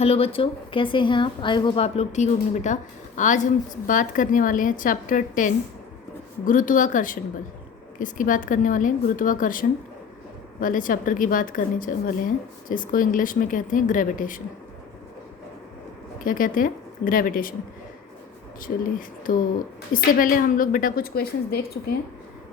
Hello बच्चों, कैसे हैं आप? आई होप आप लोग ठीक होंगे बेटा। आज हम बात करने वाले हैं चैप्टर 10 गुरुत्वाकर्षण बल। किसकी बात करने वाले हैं? गुरुत्वाकर्षण वाले चैप्टर की बात करने वाले हैं, जिसको इंग्लिश में कहते हैं ग्रेविटेशन। क्या कहते हैं? ग्रेविटेशन। चलिए, तो इससे पहले हम लोग बेटा कुछ क्वेश्चंस देख चुके हैं।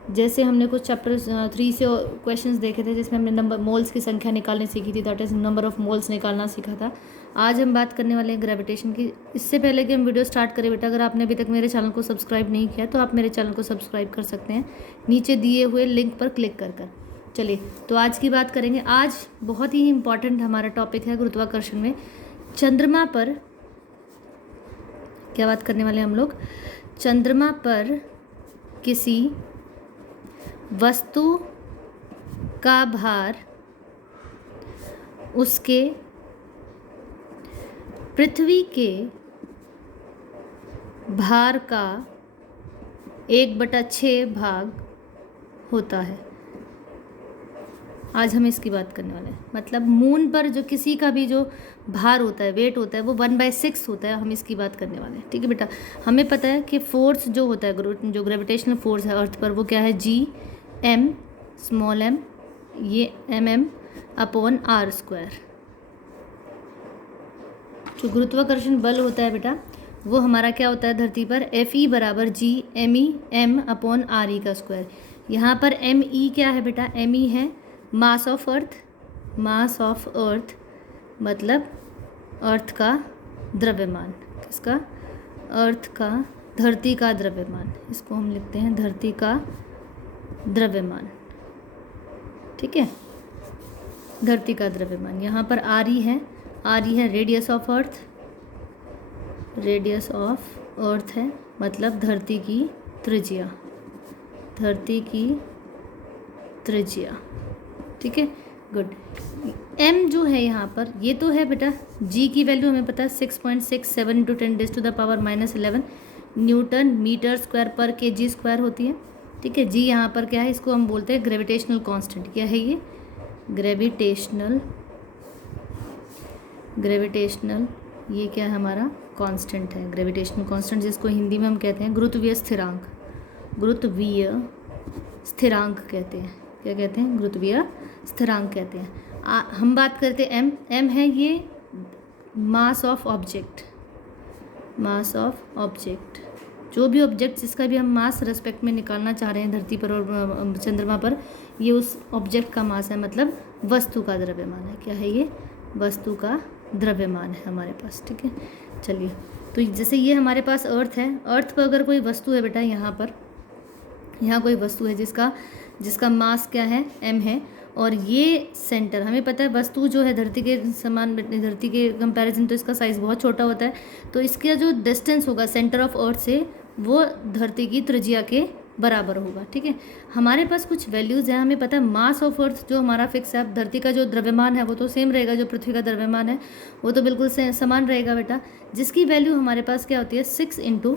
जैसे हमने कुछ चैप्टर 3 से क्वेश्चंस देखे थे, जिसमें हमने नंबर मोल्स की संख्या निकालनी सीखी थी, that is number of moles निकालना सीखा था। आज हम बात करने वाले हैं ग्रेविटेशन की। इससे पहले कि हम वीडियो स्टार्ट करें बेटा, अगर आपने अभी तक मेरे चैनल को सब्सक्राइब नहीं किया तो आप मेरे चैनल को सब्सक्राइब कर सकते हैं नीचे दिए हुए लिंक पर क्लिक कर कर। चलिए, तो आज की बात करेंगे। आज बहुत ही इंपॉर्टेंट हमारा टॉपिक है गुरुत्वाकर्षण में। चंद्रमा पर क्या बात करने वाले हैं हम लोग? चंद्रमा पर किसी वस्तु का भार उसके पृथ्वी के भार का 1/6 भाग होता है। आज हम इसकी बात करने वाले हैं। मतलब मून पर जो किसी का भी जो भार होता है, वेट होता है, वो 1/6 होता है। हम इसकी बात करने वाले हैं, ठीक है बेटा। हमें पता है कि फोर्स जो होता है, जो ग्रेविटेशनल फोर्स है अर्थ पर, वो क्या है? G स्मॉल m, ये mm/r²। जो गुरुत्वाकर्षण बल होता है बेटा, वो हमारा क्या होता है धरती पर? Fe = G me/r² यहाँ पर me क्या है बेटा? me है mass of earth. Mass of earth मतलब अर्थ का द्रव्यमान। किसका? अर्थ का, धरती का द्रव्यमान। इसको हम लिखते हैं धरती का द्रव्यमान, ठीक है। धरती का द्रव्यमान। यहाँ पर RE है। RE है radius of earth. Radius of earth है मतलब धरती की त्रिज्या। धरती की त्रिज्या, ठीक है, गुड। m जो है यहाँ पर, ये तो है बेटा, g की वैल्यू हमें पता है 6.67 × 10⁻⁻11 न्यूटन मीटर स्क्वायर पर kg² होती है, ठीक है। g यहाँ पर क्या है? इसको हम बोलते हैं ग्रेविटेशनल कांस्टेंट। क्या है ये? ग्रेविटेशनल ये क्या है? हमारा कांस्टेंट है, ग्रेविटेशनल कांस्टेंट, जिसको हिंदी में हम कहते हैं गुरुत्वीय स्थिरांक। गुरुत्वीय स्थिरांक कहते हैं। क्या कहते हैं? गुरुत्वीय स्थिरांक कहते हैं। हम बात करते हैं m है ये mass of object. Mass of object, जो भी ऑब्जेक्ट जिसका भी हम मास रेस्पेक्ट में निकालना चाह रहे हैं धरती पर और चंद्रमा पर, ये उस ऑब्जेक्ट का मास है, मतलब वस्तु का द्रव्यमान है। क्या है ये? वस्तु का द्रव्यमान है हमारे पास, ठीक है। चलिए, तो जैसे ये हमारे पास अर्थ है। अर्थ पर अगर कोई वस्तु है बेटा, यहाँ कोई वस्तु है जिसका मास क्या है? m है, और ये सेंटर, हमें पता है वस्तु जो है धरती के समान, धरती के कंपैरिजन तो इसका साइज़ बहुत छोटा होता है, तो इसका जो डिस्टेंस होगा सेंटर ऑफ अर्थ से, वो धरती की त्रिज्या के बराबर होगा, ठीक है। हमारे पास कुछ वैल्यूज़ हैं। हमें पता है मास ऑफ अर्थ जो हमारा फिक्स है। अब धरती का जो द्रव्यमान है वो तो सेम रहेगा, जो पृथ्वी का द्रव्यमान है वो तो बिल्कुल समान रहेगा बेटा, जिसकी वैल्यू हमारे पास क्या होती है? 6 ×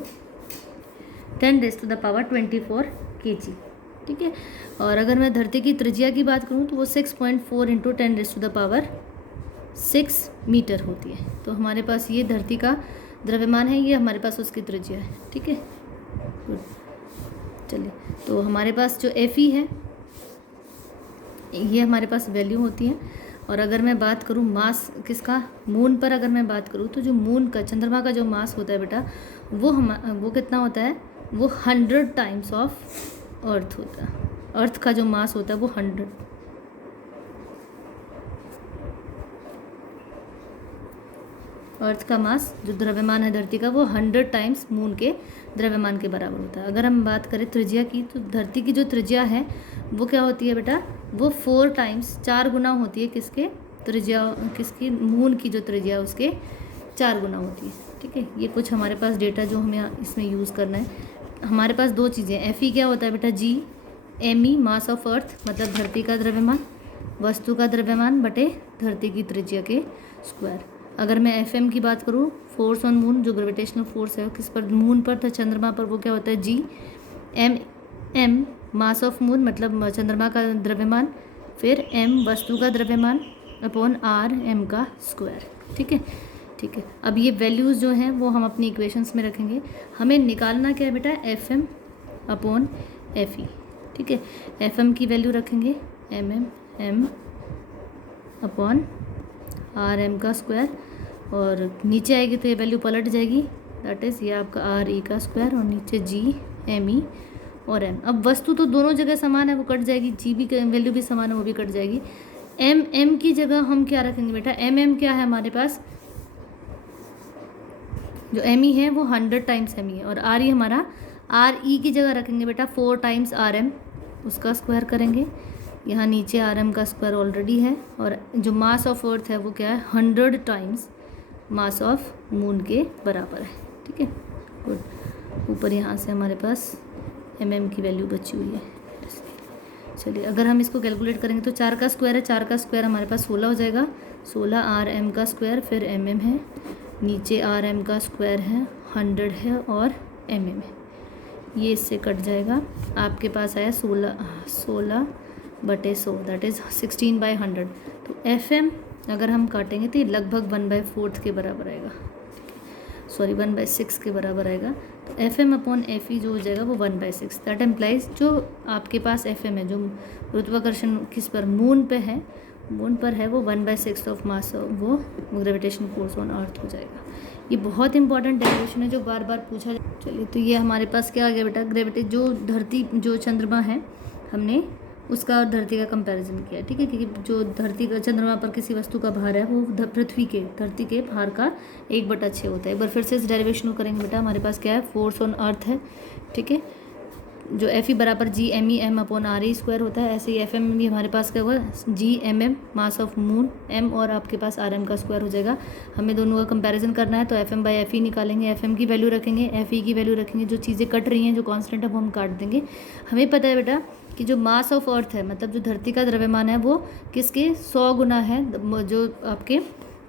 10⁻24 kg, ठीक है। और अगर मैं धरती की त्रिज्या की बात करूं तो वो 6.4 × 10⁻6 मीटर होती है। तो हमारे पास ये धरती का द्रव्यमान है, ये हमारे पास उसकी त्रिज्या है, ठीक है, गुड। चलिए, तो हमारे पास जो Fe है, ये हमारे पास वैल्यू होती है। और अगर मैं बात करूं मास किसका? मून पर अगर मैं बात करूं तो जो मून का, चंद्रमा का जो मास होता है बेटा, वो कितना होता है? वो 100 टाइम्स ऑफ अर्थ होता है। अर्थ का जो मास होता है वो 100, अर्थ का मास जो द्रव्यमान है धरती का, वो 100 टाइम्स मून के द्रव्यमान के बराबर होता है। अगर हम बात करें त्रिज्या की, तो धरती की जो त्रिज्या है वो क्या होती है बेटा? वो 4 टाइम्स, 4 गुना होती है। किसके? त्रिज्या, किसकी? मून की जो त्रिज्या है उसके 4 गुना होती है, ठीक है। ये कुछ हमारे पास डेटा जो हमें इसमें यूज़ करना है। हमारे पास दो चीज़ें, Fe क्या होता है बेटा? G me mass of earth मतलब धरती का द्रव्यमान, वस्तु का द्रव्यमान बटे धरती की त्रिज्या के स्क्वायर। अगर मैं FM की बात करूँ, फोर्स ऑन मून, जो ग्रेविटेशनल फोर्स है किस पर? मून पर था, चंद्रमा पर, वो क्या होता है? G m mass of moon मतलब चंद्रमा का द्रव्यमान, फिर m वस्तु का द्रव्यमान अपॉन r m का स्क्वायर, ठीक है। ठीक है, अब ये वैल्यूज़ जो हैं वो हम अपनी इक्वेशंस में रखेंगे। हमें निकालना क्या है बेटा, F M upon F E. ठीक है, एफ एम की वैल्यू रखेंगे M M M upon R M का स्क्वायर, और नीचे आएगी तो ये वैल्यू पलट जाएगी, दैट इज़ ये आपका आर ई का स्क्वायर, और नीचे जी एम ई और एम। अब वस्तु तो दोनों जगह समान है, वो कट जाएगी, जी भी वैल्यू भी समान है, वो भी कट जाएगी। एम एम की जगह हम क्या रखेंगे बेटा, एम एम क्या है हमारे पास, जो एम ई है वो 100 टाइम्स एम ई है, और आर ई हमारा, आर ई की जगह रखेंगे बेटा 4 टाइम्स आर एम, उसका स्क्वायर करेंगे। यहाँ नीचे आर एम का स्क्वायर ऑलरेडी है, और जो मास ऑफ अर्थ है वो क्या है, 100 टाइम्स मास ऑफ मून के बराबर है। ठीक है, गुड। ऊपर यहाँ से हमारे पास एम एम की वैल्यू बची हुई है। चलिए, अगर हम इसको कैलकुलेट करेंगे तो 4 का स्क्वायर है, 4 का स्क्वायर हमारे पास 16 हो जाएगा, 16 आर एम का स्क्वायर, फिर एम एम है, नीचे आर एम का स्क्वायर है, 100 है, और एम एम है, ये इससे कट जाएगा। आपके पास आया 16/100, दैट इज़ 16/100। तो एफ एम अगर हम काटेंगे तो ये लगभग 1/4 के बराबर आएगा, सॉरी 1/6 के बराबर आएगा। तो F M upon F E जो हो जाएगा वो 1/6। दैट एम्प्लाइज जो आपके पास एफ एम है, जो गुरुत्वाकर्षण किस पर, मून पे है, मून पर है, वो 1/6 ऑफ मास, वो ग्रेविटेशन फोर्स ऑन अर्थ हो जाएगा। ये बहुत इंपॉर्टेंट डेरिवेशन है जो बार बार पूछा जाए। चलिए, तो ये हमारे पास क्या आ गया बेटा, ग्रेविटी, जो धरती, जो चंद्रमा है, हमने उसका और धरती का कंपैरिजन किया। ठीक है, क्योंकि जो धरती का, चंद्रमा पर किसी वस्तु का भार है वो पृथ्वी के, धरती के भार का 1/6 होता है। एक बार फिर से इस डेरिवेशन को करेंगे बेटा। हमारे पास क्या है, फोर्स ऑन अर्थ है। ठीक है, जो एफ ई बराबर G M E M upon R E square होता है, ऐसे ही एफ एम में भी हमारे पास क्या होगा, G M M mass of moon, M और आपके पास आर एम का स्क्वायर हो जाएगा। हमें दोनों का कंपैरिजन करना है, तो F M by F E निकालेंगे, एफ एम की वैल्यू रखेंगे, एफ ई की वैल्यू रखेंगे, जो चीज़ें कट रही हैं, जो कांस्टेंट है वो हम काट देंगे। हमें पता है बेटा कि जो मास ऑफ अर्थ है, मतलब जो धरती का द्रव्यमान है, वो किसके 100 गुना है, जो आपके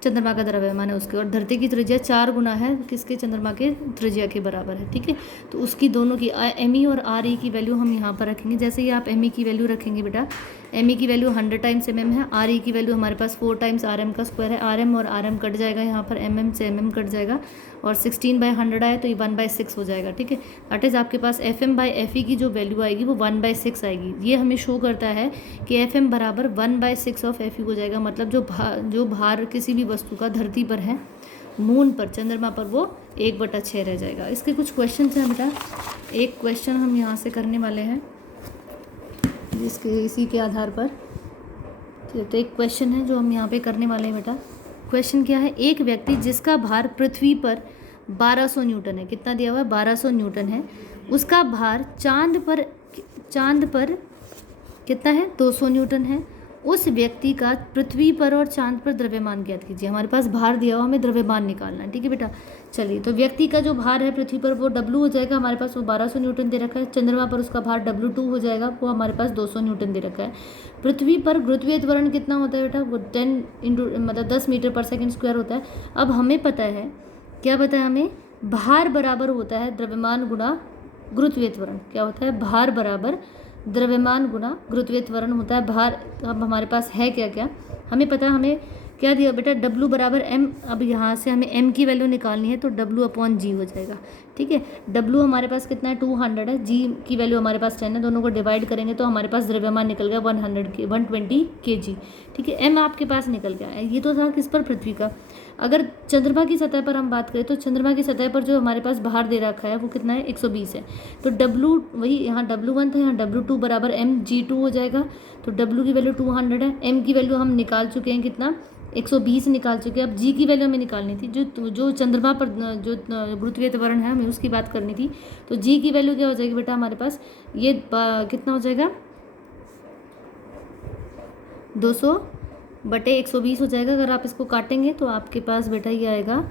चंद्रमा का द्रव्यमान है उसके, और धरती की त्रिज्या 4 गुना है किसके, चंद्रमा के त्रिज्या के बराबर है। ठीक है, तो उसकी दोनों की एम ई और आर ई की वैल्यू हम यहाँ पर रखेंगे। जैसे ही आप एम ई की वैल्यू रखेंगे बेटा, एम ई की वैल्यू 100 टाइम्स एम एम है, आर ई की वैल्यू हमारे पास 4 टाइम्स आर एम का स्क्वायर है, आर एम और आर एम कट जाएगा, यहाँ पर एम एम से एम एम कट जाएगा, और 16/100 आए तो ये 1/6 हो जाएगा। ठीक है, दैट इज़ आपके पास F M by F E की जो वैल्यू आएगी वो 1/6 आएगी। ये हमें शो करता है कि एफ एम बराबर 1/6 ऑफ एफ ई हो जाएगा। मतलब जो भार किसी भी वस्तु का धरती पर है, मून पर, चंद्रमा पर, वो 1/6 रह जाएगा। इसके कुछ क्वेश्चन हैं बेटा, एक क्वेश्चन हम यहाँ से करने वाले हैं जिसके इसी के आधार पर। तो एक क्वेश्चन है जो हम यहाँ पे करने वाले हैं बेटा। क्वेश्चन क्या है, एक व्यक्ति जिसका भार पृथ्वी पर 1200 न्यूटन है, कितना दिया हुआ है, 1200 न्यूटन है, उसका भार चांद पर कितना है, 200 न्यूटन है। उस व्यक्ति का पृथ्वी पर और चांद पर द्रव्यमान ज्ञात कीजिए। हमारे पास भार दिया हुआ, हमें द्रव्यमान निकालना है। ठीक है बेटा, चलिए, तो व्यक्ति का जो भार है पृथ्वी पर वो W हो जाएगा, हमारे पास वो 1200 न्यूटन दे रखा है। चंद्रमा पर उसका भार W2 हो जाएगा, वो हमारे पास 200 न्यूटन दे रखा है। पृथ्वी पर गुरुत्वीय त्वरण कितना होता है बेटा, वो 10 मीटर पर सेकेंड स्क्वायर होता है। अब हमें पता है, क्या पता है हमें, भार बराबर होता है द्रव्यमान गुणा गुरुत्वीय त्वरण। क्या होता है, भार बराबर द्रव्यमान गुणा गुरुत्वीय त्वरण होता है। भार अब हमारे पास है क्या क्या, हमें पता है, हमें क्या दिया बेटा, W बराबर M। अब यहाँ से हमें M की वैल्यू निकालनी है, तो W अपॉन G हो जाएगा। ठीक है, W हमारे पास कितना है, 200 है, G की वैल्यू हमारे पास 10 है, दोनों को डिवाइड करेंगे तो हमारे पास द्रव्यमान निकल गया 120 kg। ठीक है, M आपके पास निकल गया है। ये तो था किस पर, पृथ्वी का। अगर चंद्रमा की सतह पर हम बात करें तो चंद्रमा की सतह पर जो हमारे पास भार दे रखा है वो कितना है, 120 है। तो W वही यहाँ W1 था, यहाँ W2 बराबर mg2 हो जाएगा। तो W की वैल्यू 200 है, M की वैल्यू हम निकाल चुके हैं, कितना, 120 निकाल चुके हैं। अब G की वैल्यू हमें निकालनी थी, जो चंद्रमा पर जो गुरुत्वीय त्वरण है, हमें उसकी बात करनी थी। तो G की वैल्यू क्या हो जाएगी बेटा, हमारे पास ये कितना हो जाएगा, 200/120 हो जाएगा। अगर आप इसको काटेंगे तो आपके पास बेटा ये आएगा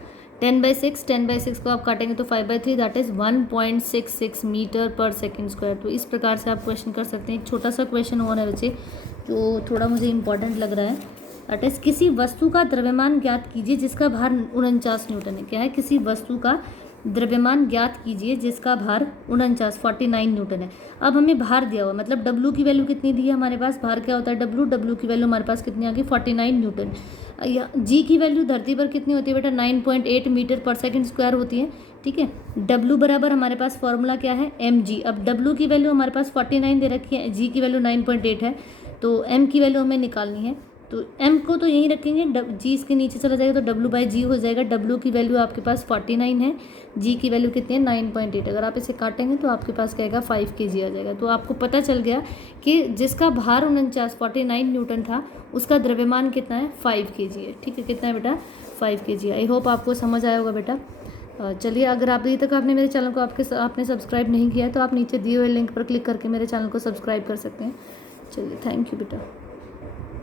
10/6 को आप काटेंगे तो 5/3, दैट इज़ 1.66 मीटर पर सेकेंड स्क्वायर। तो इस प्रकार से आप क्वेश्चन कर सकते हैं। एक छोटा सा क्वेश्चन और है बच्चे, जो थोड़ा मुझे इंपॉर्टेंट लग रहा है, दैट इज़ किसी वस्तु का द्रव्यमान ज्ञात कीजिए जिसका भार 49 न्यूटन है। क्या है, किसी वस्तु का द्रव्यमान ज्ञात कीजिए जिसका भार 49 न्यूटन है। अब हमें भार दिया हुआ, मतलब W की वैल्यू कितनी दी है हमारे पास, भार क्या होता है W की वैल्यू हमारे पास कितनी आ गई, 49 न्यूटन। या जी की वैल्यू धरती पर कितनी होती है बेटा 9.8 मीटर पर सेकंड स्क्वायर होती है, ठीक है। डब्लू बराबर हमारे पास फॉर्मूला क्या है एम जी। अब डब्लू की वैल्यू हमारे पास 49 दे रखी है, जी की वैल्यू 9.8 है, तो एम की वैल्यू हमें निकालनी है। तो एम को तो यहीं रखेंगे, जी इसके नीचे चला जाएगा तो डब्लू बाई जी हो जाएगा। डब्लू की वैल्यू आपके पास 49 है, जी की वैल्यू कितनी है 9.8। अगर आप इसे काटेंगे तो आपके पास क्या आएगा 5 kg आ जाएगा। तो आपको पता चल गया कि जिसका भार 49 न्यूटन था उसका द्रव्यमान कितना है 5 kg है, ठीक है। कितना है बेटा 5 kg। आई होप आपको समझ आया होगा बेटा। चलिए, अगर आप अभी तक आपने मेरे चैनल को आपने सब्सक्राइब नहीं किया है तो आप नीचे दिए हुए लिंक पर क्लिक करके मेरे चैनल को सब्सक्राइब कर सकते हैं। चलिए, थैंक यू बेटा।